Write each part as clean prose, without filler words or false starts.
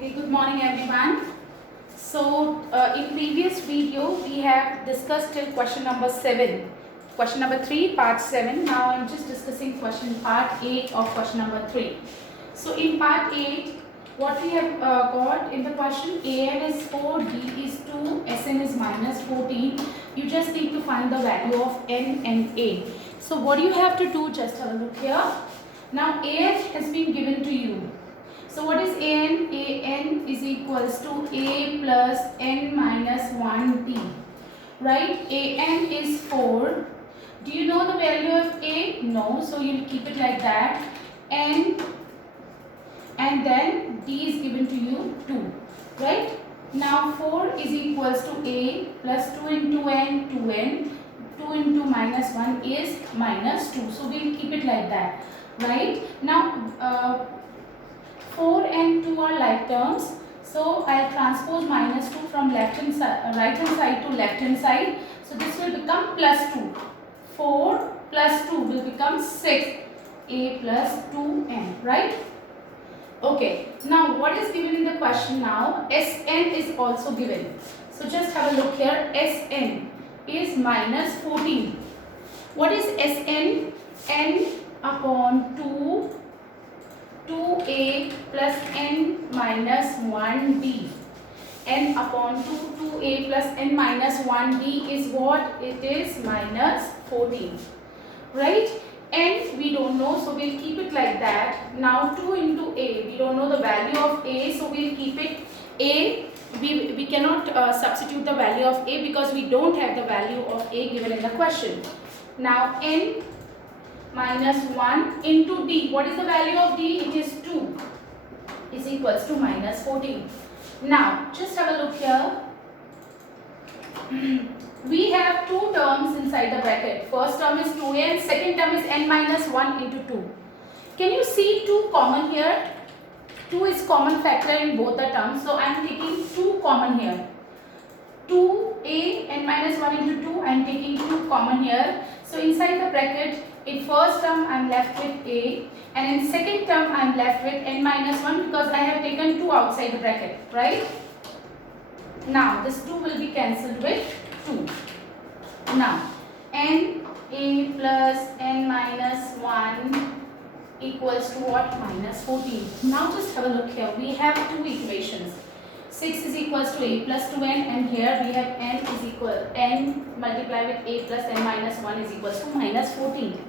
Okay, good morning everyone. In previous video we have discussed till question number 7. Question number 3, part 7. Now I'm just discussing part 8 of question number 3. So in part 8, what we have got in the question, AN is 4, D is 2, SN is minus 14. You just need to find the value of N and A. So what do you have to do? Just have a look here. Now AN has been given to you. So what is AN? AN is equals to A plus N minus 1D. Right? AN is 4. Do you know the value of A? No. So you'll keep it like that. N and then D is given to you 2. Right? Now 4 is equals to A plus 2 into N, 2N. 2 into minus 1 is minus 2. So we'll keep it like that. Right? Now 4 and 2 are like terms, so I'll transpose minus 2 from right hand side to left hand side. So this will become plus 2. 4 plus 2 will become 6. A plus 2n, right? Okay. Now what is given in the question now? Sn is also given. So just have a look here. Sn is minus 14. What is Sn? N upon 2. 2a plus n minus 1d. N upon 2, 2a plus n minus 1d is what? It is minus 14. Right? N we don't know, so we'll keep it like that. Now 2 into a, we don't know the value of a, so we'll keep it a. We cannot substitute the value of a because we don't have the value of a given in the question. Now n minus 1 into d. What is the value of d? It is 2 is equals to minus 14. Now just have a look here. We have two terms inside the bracket. First term is 2n, second term is n minus 1 into 2. Can you see 2 common here? 2 is common factor in both the terms, so I am taking 2 common here. 2a n minus 1 into 2, I am taking 2 common here. So inside the bracket, in first term I am left with a, and in second term I am left with n minus 1 because I have taken 2 outside the bracket, right? Now this 2 will be cancelled with 2. Now n a plus n minus 1 equals to what? Minus 14. Now just have a look here. We have two equations. 6 is equals to a plus 2n, and here we have n is equal n multiplied with a plus n minus 1 is equals to minus 14.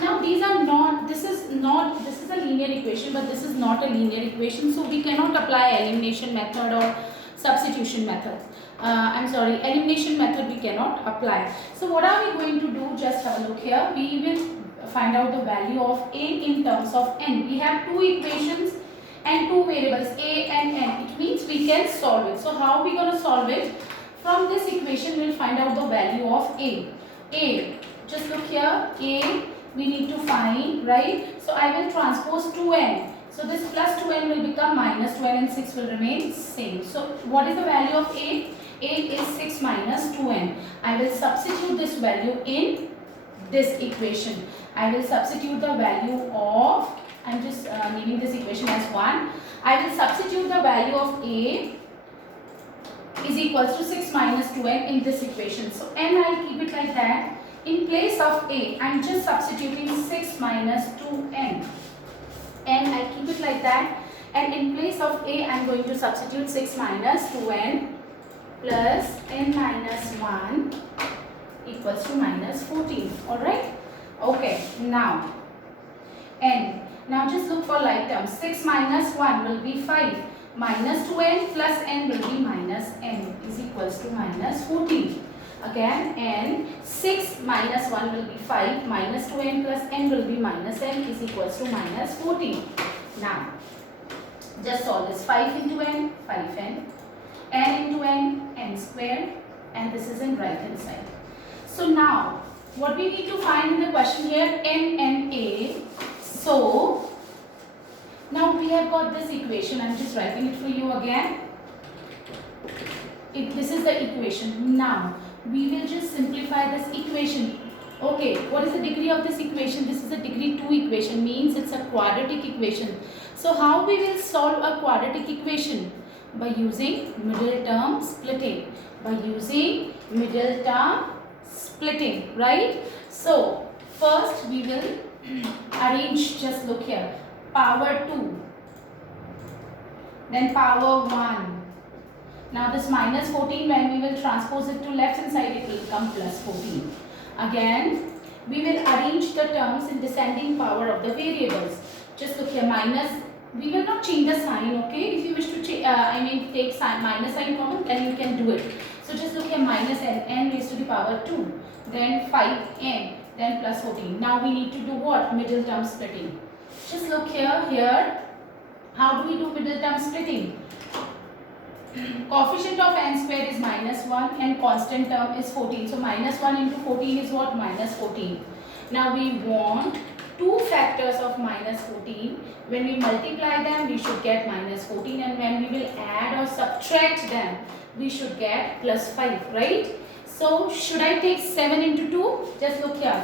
Now these are not, this is a linear equation, but this is not a linear equation, so we cannot apply elimination method or substitution method. Elimination method we cannot apply. So what are we going to do? Just have a look here. We will find out the value of a in terms of n. We have two equations and two variables a and n. It means we can solve it. So how are we going to solve it? From this equation we will find out the value of a. A, just look here, a we need to find, right? So I will transpose 2n. So this plus 2n will become minus 2n and 6 will remain same. So what is the value of a? A is 6 minus 2n. I will substitute this value in this equation. I will substitute the value of, I am just leaving this equation as 1. I will substitute the value of a is equals to 6 minus 2n in this equation. So n I will keep it like that. In place of a, I am just substituting 6 minus 2n. N I keep it like that. And in place of a, I am going to substitute 6 minus 2n plus n minus 1 equals to minus 14. Alright? Okay, now n. Now just look for like terms. 6 minus 1 will be 5. Minus 2n plus n will be minus n is equals to minus 14. Again, n. 6 minus 1 will be 5. Minus 2n plus n will be minus n is equals to minus 14. Now, just solve this. 5 into n, 5n. n into n square. And this is in right hand side. So now, what we need to find in the question here, n and a. So, now we have got this equation. I am just writing it for you again. This is the equation. Now, we will just simplify this equation. Okay, what is the degree of this equation? This is a degree 2 equation, means it's a quadratic equation. So how we will solve a quadratic equation? By using middle term splitting. By using middle term splitting, right? So first we will arrange, just look here, power 2, then power 1. Now this minus 14, when we will transpose it to left hand side, it will become plus 14. Again, we will arrange the terms in descending power of the variables. Just look here, minus, we will not change the sign, okay? If you wish to take sign, minus sign common, then you can do it. So just look here, minus n raised to the power 2, then 5n, then plus 14. Now we need to do what? Middle term splitting. Just look here, how do we do middle term splitting? Coefficient of n square is minus 1 and constant term is 14. So minus 1 into 14 is what? Minus 14. Now we want two factors of minus 14. When we multiply them, we should get minus 14, and when we will add or subtract them, we should get plus 5, right? So should I take 7 into 2? Just look here.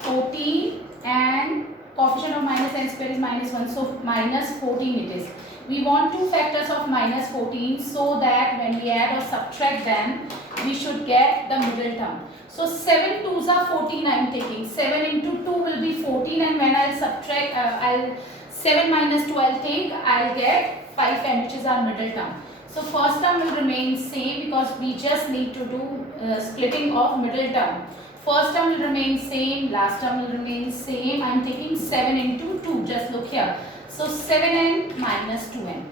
14 and coefficient of minus n square is minus 1. So minus 14 it is. We want two factors of minus 14 so that when we add or subtract them, we should get the middle term. So 7 2s are 14 I am taking. 7 into 2 will be 14, and when I will subtract, 7 minus 2 I will take, I will get 5n, which is our middle term. So first term will remain same because we just need to do splitting of middle term. First term will remain same, last term will remain same. I am taking 7 into 2, just look here. So 7n minus 2n.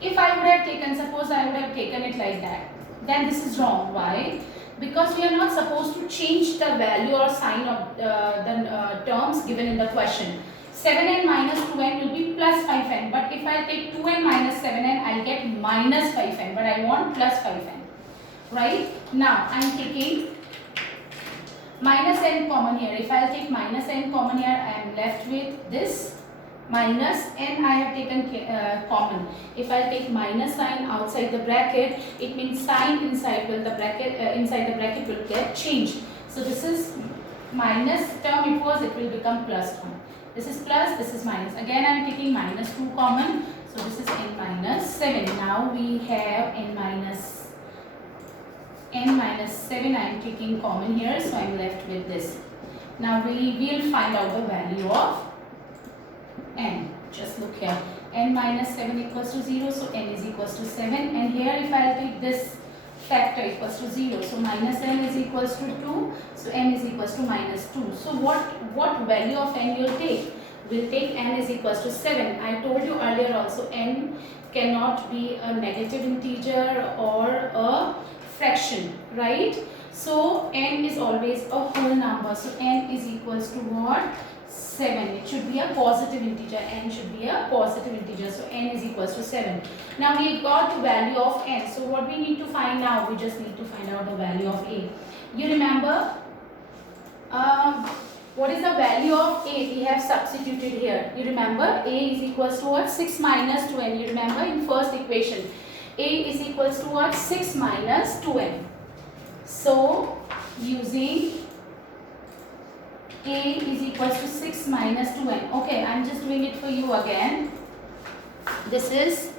If I would have taken, suppose I would have taken it like that, then this is wrong. Why? Because we are not supposed to change the value or sign of the terms given in the question. 7n minus 2n will be plus 5n, but if I take 2n minus 7n, I will get minus 5n, but I want plus 5n. Right? Now I am taking minus n common here. If I will take minus n common here, I am left with this. Minus n I have taken common. If I take minus sign outside the bracket, it means sign inside the bracket will get changed. So this is minus term it will become plus 1. This is plus, this is minus. Again I am taking minus 2 common. So this is n minus 7. Now we have n minus 7 I am taking common here. So I am left with this. Now we will find out the value of n. Just look here, n minus 7 equals to 0, so n is equals to 7, and here if I take this factor equals to 0, so minus n is equals to 2, so n is equals to minus 2. So what value of n you will take? We'll take n is equals to 7. I told you earlier also, n cannot be a negative integer or a fraction, right? So n is always a whole number, so n is equals to what? 7. It should be a positive integer. N should be a positive integer. So n is equals to 7. Now we got the value of n. So what we need to find now? We just need to find out the value of a. You remember what is the value of a? We have substituted here. You remember a is equals to what? 6 minus 2n. You remember in first equation. A is equals to what? 6 minus 2n. So using a is equals to 6 minus 2n. Okay, I am just doing it for you again. This is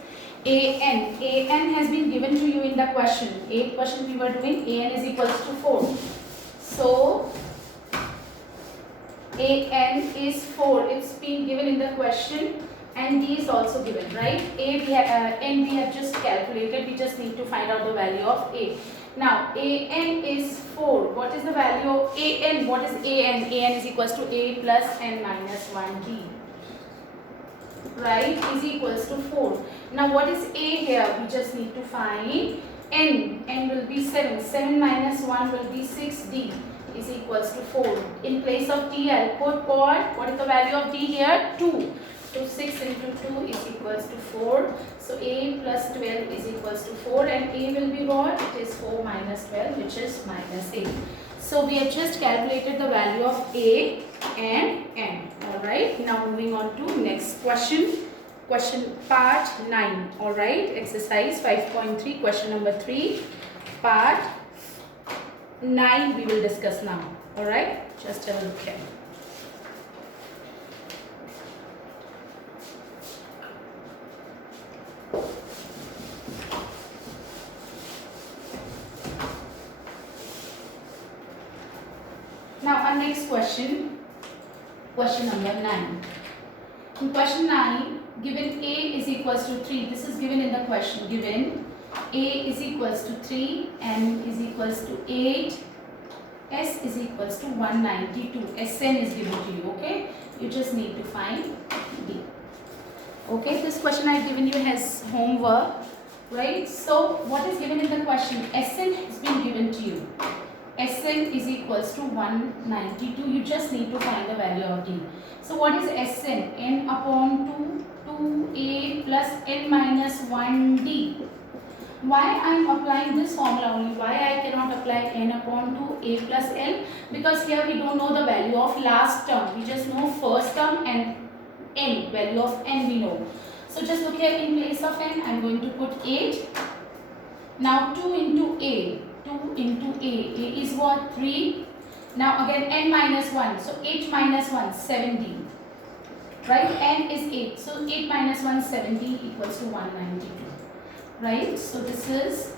an. An has been given to you in the question. 8th question we were doing. An is equals to 4. So an is 4. It's been given in the question, and d is also given, right? N we have just calculated. We just need to find out the value of a. Now an is 4. What is the value of an? What is an? An is equals to a plus n minus 1d, right? Is equals to 4. Now what is a here? We just need to find n. N will be 7. 7 minus 1 will be 6d is equals to 4. In place of d, I'll put what is the value of d here? 2. So 6 into 2 is equals to 4. So a plus 12 is equals to 4, and a will be what? It is 4 minus 12, which is minus 8. So we have just calculated the value of a and n. Alright, now moving on to next question. Question part 9. Alright, exercise 5.3, question number 3. Part 9 we will discuss now. Alright, just have a look here. next question. Question number 9. In question 9, given A is equals to 3. This is given in the question. Given A is equals to 3, N is equals to 8, S is equals to 192. Sn is given to you. Okay. You just need to find D. Okay. This question I have given you has homework. Right. So what is given in the question? Sn has been given to you. Sn is equals to 192. You just need to find the value of D. So what is Sn? N upon 2a plus n minus 1d. Why I am applying this formula only? Why I cannot apply n upon 2a plus l? Because here we don't know the value of last term. We just know first term and n. Value of n we know. So just look here, in place of n I am going to put 8. Now 2 into a. 2 into a is what? 3. Now again n minus 1. So 8 minus 1, 70. Right? N is 8. So 8 minus 1, 70 equals to 192. Right? So this is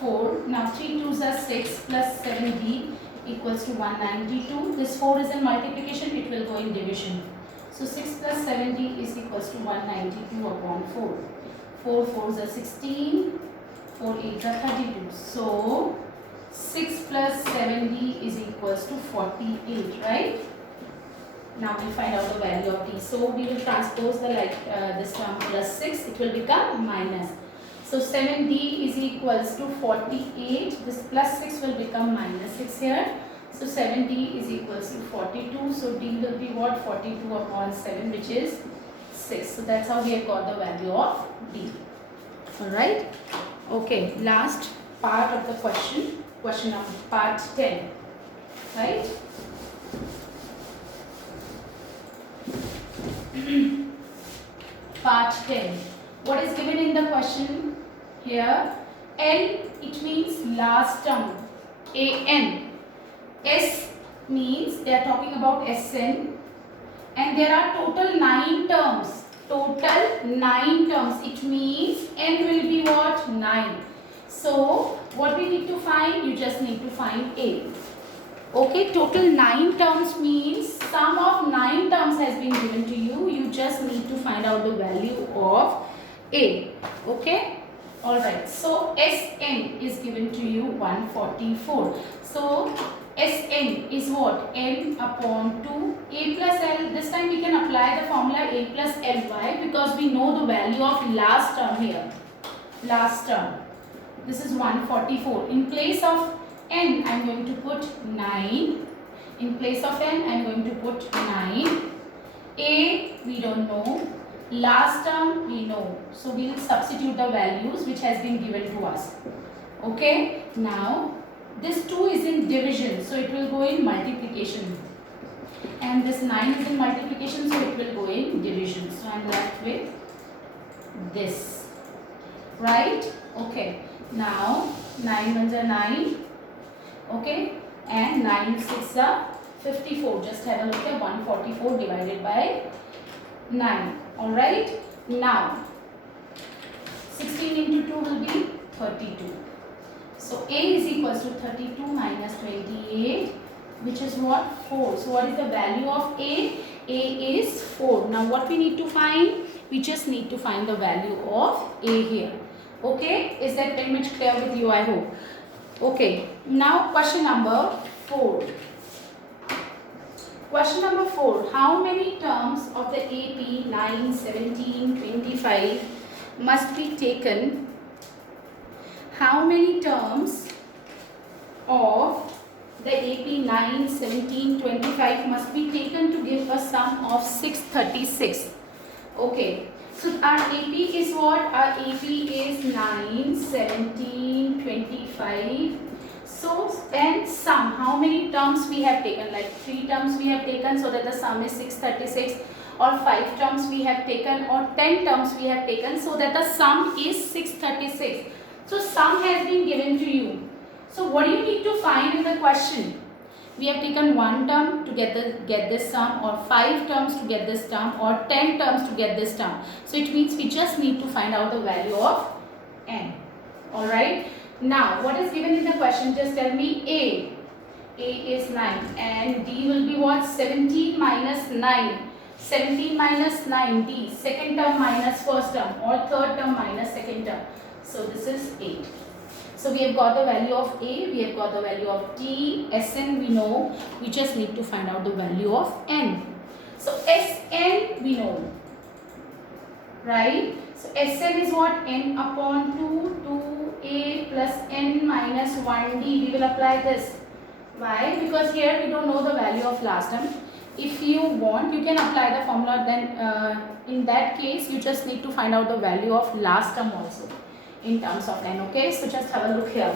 4. Now 3 2s are 6 plus 7d equals to 192. This 4 is in multiplication. It will go in division. So 6 plus 70 is equals to 192 upon 4. 4 4s are 16. 4 8s are 32. So 6 plus 70 is equals to 48, right? Now we find out the value of D. So we will transpose the this term plus 6. It will become minus. So 7D is equals to 48. This plus 6 will become minus 6 here. So 7D is equals to 42. So D will be what? 42 upon 7, which is 6. So that's how we have got the value of D. Alright. Okay, last part of the question, question number part 10, right? Part 10. What is given in the question here? L, it means last term. An. S means they are talking about Sn. And there are total 9 terms. Total 9 terms. It means n will be what? 9. So what we need to find? You just need to find A. Okay, total 9 terms means sum of 9 terms has been given to you. You just need to find out the value of A. Okay. Alright. So Sn is given to you 144. So Sn is what? N upon 2 A plus L. This time we can apply the formula A plus L. Why? Because we know the value of last term here. Last term. This is 144. In place of N, I am going to put 9. In place of N, I am going to put 9. A, we don't know. Last term, we know. So we will substitute the values which has been given to us. Okay. Now, this 2 is in division, so it will go in multiplication. And this 9 is in multiplication, so it will go in division. So I am left with this. Right? Okay. Now, 9 ones are 9. Okay. And 9 6 are 54. Just have a look at 144 divided by 9. Alright. Now, 16 into 2 will be 32. So A is equals to 32 minus 28, which is what? 4. So what is the value of A? A is 4. Now what we need to find? We just need to find the value of A here. Okay? Is that very much clear with you, I hope? Okay. Now question number 4. Question number 4. How many terms of the AP 9, 17, 25 must be taken? How many terms of the AP 9, 17, 25 must be taken to give a sum of 636? Okay. So our AP is what? Our AP is 9, 17, 25. So then sum, how many terms we have taken? Like 3 terms we have taken, so that the sum is 636, or 5 terms we have taken, or 10 terms we have taken, so that the sum is 636. So sum has been given to you. So what do you need to find in the question? We have taken 1 term to get this sum, or 5 terms to get this term, or 10 terms to get this term. So it means we just need to find out the value of n. Alright. Now what is given in the question? Just tell me A. A is 9 and D will be what? 17 minus 9. 17 minus 9, D, second term minus first term or third term minus second term. So this is 8. So we have got the value of A, we have got the value of D, Sn we know, we just need to find out the value of N. So Sn we know, right? So Sn is what? N upon 2, 2A plus N minus 1D. We will apply this. Why? Because here we don't know the value of last term. If you want, you can apply the formula, then in that case you just need to find out the value of last term also in terms of N. Okay, so just have a look here.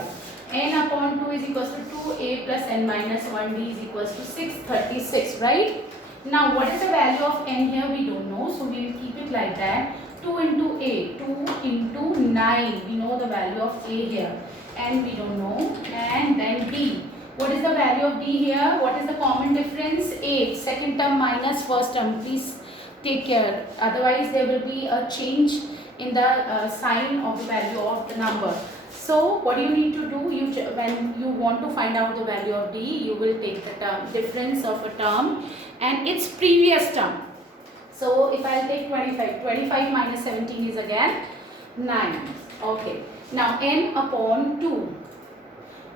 N upon 2 is equals to 2A plus N minus 1D is equals to 636, right? Now what is the value of N here? We don't know, so we will keep it like that. 2 into A, 2 into 9, we know the value of A here, and we don't know. And then D, what is the value of D here? What is the common difference? 8, second term minus first term. Please take care, otherwise there will be a change in the sign of the value of the number. So what you need to do, when you want to find out the value of D, you will take the term difference of a term and its previous term. So if I take 25, 25 minus 17 is again 9. Okay. Now N upon 2.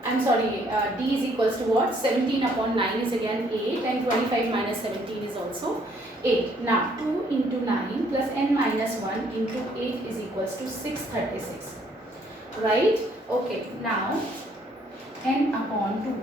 I'm sorry, D is equals to what? 17 upon 9 is again 8 and 25 minus 17 is also 8. Now 2 into 9 plus N minus 1 into 8 is equals to 636. Right? Okay. Now N upon 2.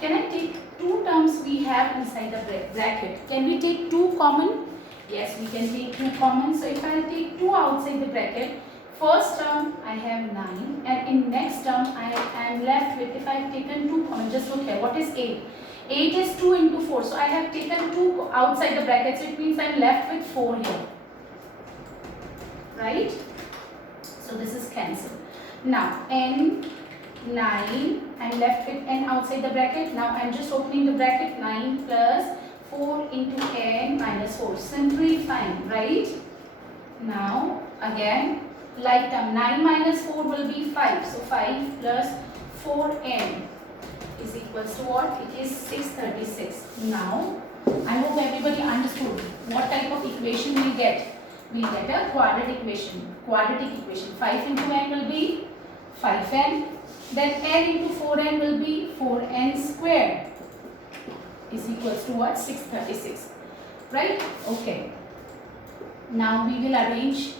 Can I take two terms we have inside the bracket? Can we take 2 common? Yes, we can take 2 common. So if I take 2 outside the bracket, first term I have 9 and in next term I am left with, if I have taken 2 common, just look here, what is 8? 8 is 2 into 4. So I have taken 2 outside the bracket, so it means I am left with 4 here. Right? So this is cancelled. Now N 9, I am left with N outside the bracket. Now I am just opening the bracket, 9 plus 4 into N minus 4. Simplifying, right? Now again, like term, 9 minus 4 will be 5. So 5 plus 4N is equals to what? It is 636. Now, I hope everybody understood what type of equation we get. We get a quadratic equation. Quadratic equation. 5 into N will be 5N. Then N into 4N will be 4N squared is equals to what? 636. Right? Okay. Now we will arrange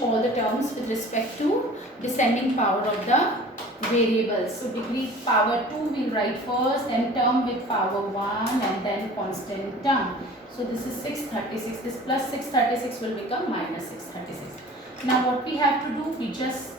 all the terms with respect to descending power of the variables. So degree power 2 we'll write first, then term with power 1 and then constant term. So this is 636. This plus 636 will become minus 636. Now what we have to do, we just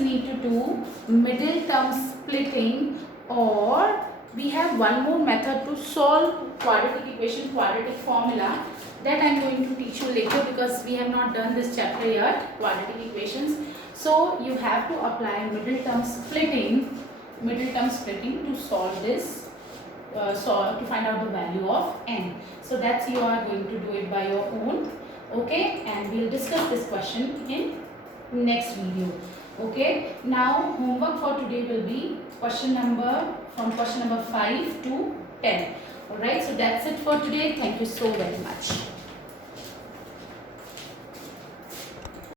need to do middle term splitting, or we have one more method to solve quadratic equation, quadratic formula. That I am going to teach you later because we have not done this chapter yet, quadratic equations. So you have to apply middle term splitting to solve this, to find out the value of N. So that's, you are going to do it by your own. Okay, and we'll discuss this question in next video. Okay, now homework for today will be question number 5 to 10. Alright, so that's it for today. Thank you so very much.